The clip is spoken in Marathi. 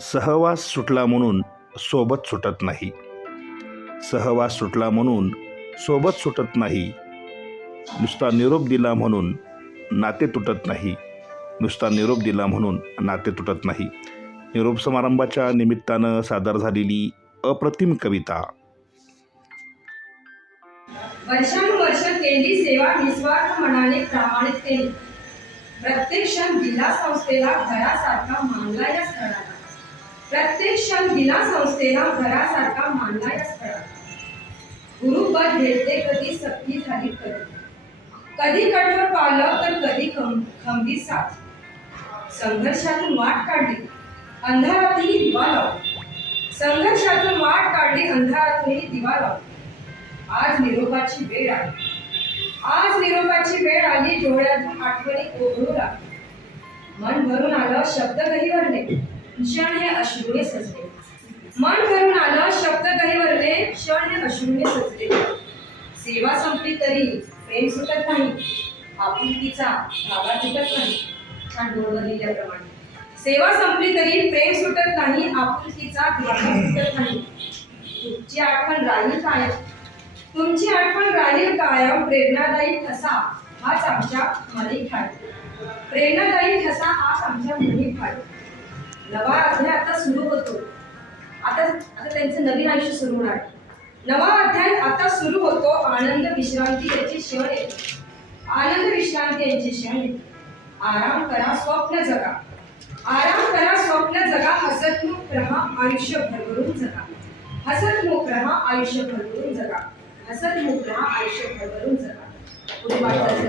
सहवास सुटला म्हणून सोबत सुटत नाही. सहवास सुटला म्हणून सोबत सुटत नाही. नुसता निरोप दिला म्हणून नाते तुटत नाही. नुसता निरोप दिला म्हणून नाते तुटत नाही. निरोप समारंभाच्या निमित्तानं सादर झालेली अप्रतिम कविता. वर्षानुवर्ष केली सेवा निस्वार्थ मनाने प्रामाणिक केली. प्रत्येक क्षण जिल्हा संस्थेला घरासारखा मानला या स्थळाला प्रत्येक क्षण दिला संस्थेला घरासारखा मानला या स्थळाला गुरुपद घेतले कधी सक्ती झाली कधी. कधी कठोर पावलं तर कधी खं- खंबीर साथ. संघर्षातून वाट काढली अंधारातही दिवा लाव संघर्षातून वाट काढली अंधारातूनही दिवा लाव आज निरोपाची वेळ आली. आज निरोपाची वेळ आली डोळ्यातून आठवणी ओघळू लागली. मन भरून आलं शब्द गहिवरले क्षण हे अश्रूने सजले. मन भरून आलं शब्द गहिवरले क्षण हे अश्रूने सजले. सेवा संपली तरी प्रेम सुटत नाही आपुलकीचा धागा तुटत नाही छान डोळं लिहिल्याप्रमाणे सेवा संपली तरी प्रेम सुटत नाही आपुलकीचा धागा तुटत नाही. तुमची आठवण राहील काय तुमची आठवण राहील कायम प्रेरणादायी ठसा हाच आमच्या मनी ठाई प्रेरणादायी ठसा हाच आमच्या मनी ठाई नवा अध्याय आता सुरू होतो. आता आता त्यांचं नवीन आयुष्य सुरू होणार. नवा अध्याय आता सुरू होतो आनंद विश्रांती याची क्षण येते. आनंद विश्रांती यांची क्षण येते. आराम करा स्वप्न जगा. आराम करा स्वप्न जगा हसतमुख रहा आयुष्य भरभरून जगा. हसतमुख रहा आयुष्य भरभरून जगा. हसतमुख रहा आयुष्य भरभरून जगा. पुढे वाटचाल